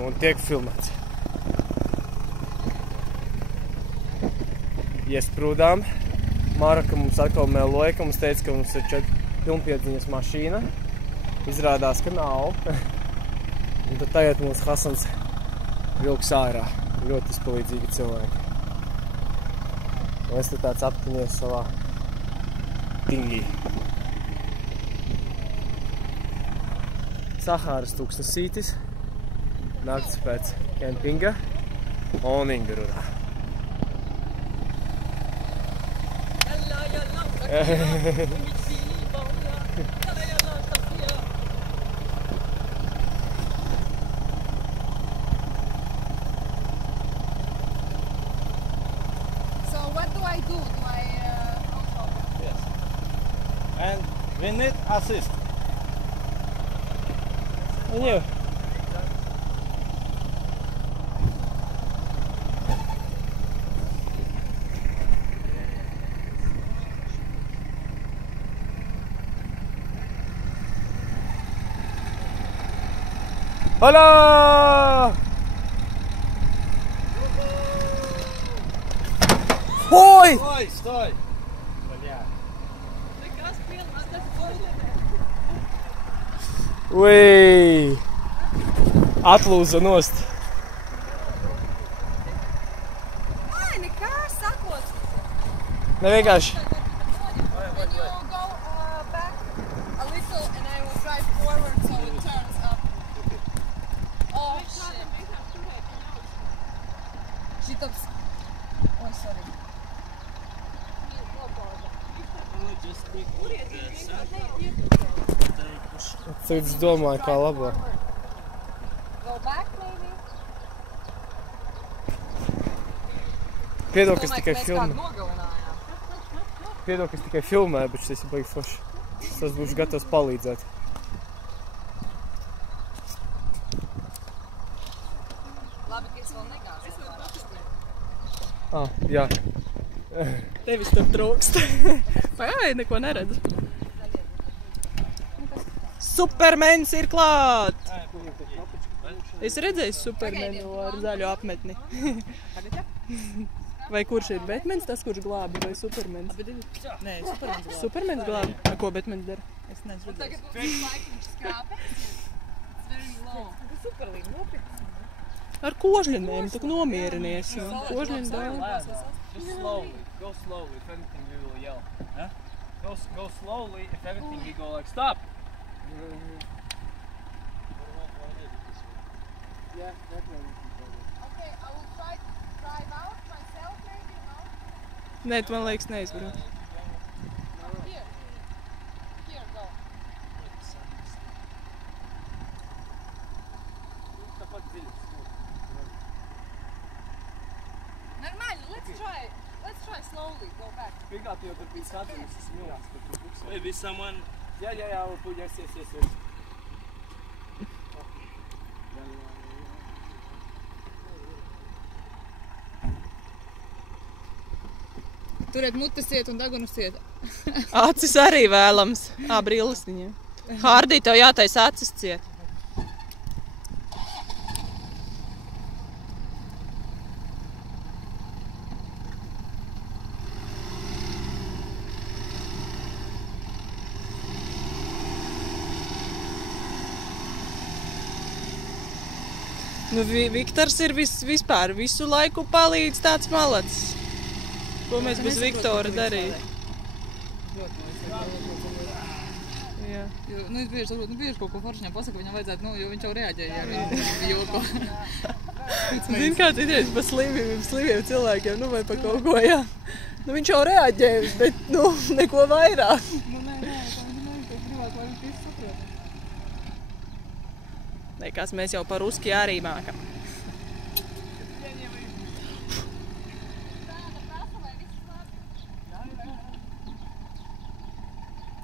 un tiek filmēts. Iesprūdām. Marka mums atkal meloja, ka mums teica, ka mums ir pilnpiedziņas mašīna. Izrādās, ka nav. Un tad tagad mums Hasans vilks ārā. Ļoti izpalīdzīgi cilvēki. Un es te tāds aptiņies savā tingī. Sahāras tūkstnesītis. Nakts pēc kempinga un Ingururā. So what do I do? Do I Yes. And we need assist. And you? Hola! Oi! Sтой, sтой! Ui! Atlūza nost. Ai, nekā sakot. Ne vienkārši. Then you go back a little and I will drive forward so it turns up. Oh, shit. Šitops. Oi, sorry. Tagad es domāju, kā labāk. Go back, maybe? Piedod, ka es tikai Mēs filmēju. kādu nogalinājām. Piedod, ka es tikai filmēju, bet šis ir baigi forši. Es būšu gatavs palīdzēt. Labi, ka es vēl negāzu. Jā. Tevis tur trūkst. Vai ai, neko neredzu. Supermens ir klāt! Es redzēju Supermenu ar zaļo apmetni. Vai kurš ir Batmans, tas kurš glābi, vai Supermens? Nē, Supermens glābi. Supermens glābi? Ar ko Batmans dara? Es neesmu Tagad redzējis. būs laikam skrāpe. It's very low. Superlīgi nopietni. Ar kožļinēm, tu nomierinies. Kožļin daudz. Just slowly. Go slowly. If anything, we will yell. Huh? Go slowly. If everything, we go like stop. Yeah, definitely. Okay, I will try to drive out myself maybe, no? Nē, tu man liekas neizvarot. Here. Here, go. Нормально, let's try slowly, go back. Pirmkārt, jau tur bija satinis, tas milās, bet tur buksē. Maybe someone. Jā, yes. Turiet mutes ciet un degunu ciet. Acis arī vēlams. Brilles viņiem. Hārdī, tev jātaisa acis ciet. Nu, Viktors ir vispār visu laiku palīdz tāds malacis. Ko mēs bez Viktora darīja? Jā. Jo, nu, bieži kaut ko foršiņām pasaka, viņam vajadzētu, jo viņš jau reaģēja ar viņu joko. Zini, kā citreiz pa slimiem cilvēkiem, vai pa kaut ko, jā. Nu, viņš jau reaģēja, bet, neko vairāk. Nē, viņš gribētu, lai viņš visu saprot. Nekas, mēs jau par ruski arī mākam.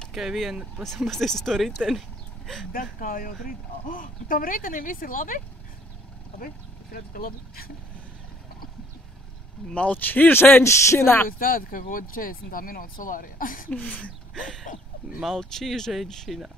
Tikai viena, pasies uz to riteni. Deg kā jau rīt. Tam ritenim viss ir labi? Labi? Es redzu, ka labi. Malčī ženšina! Sajūta tāda, ka godu 40 minūtes solārijā. Malčī ženšina.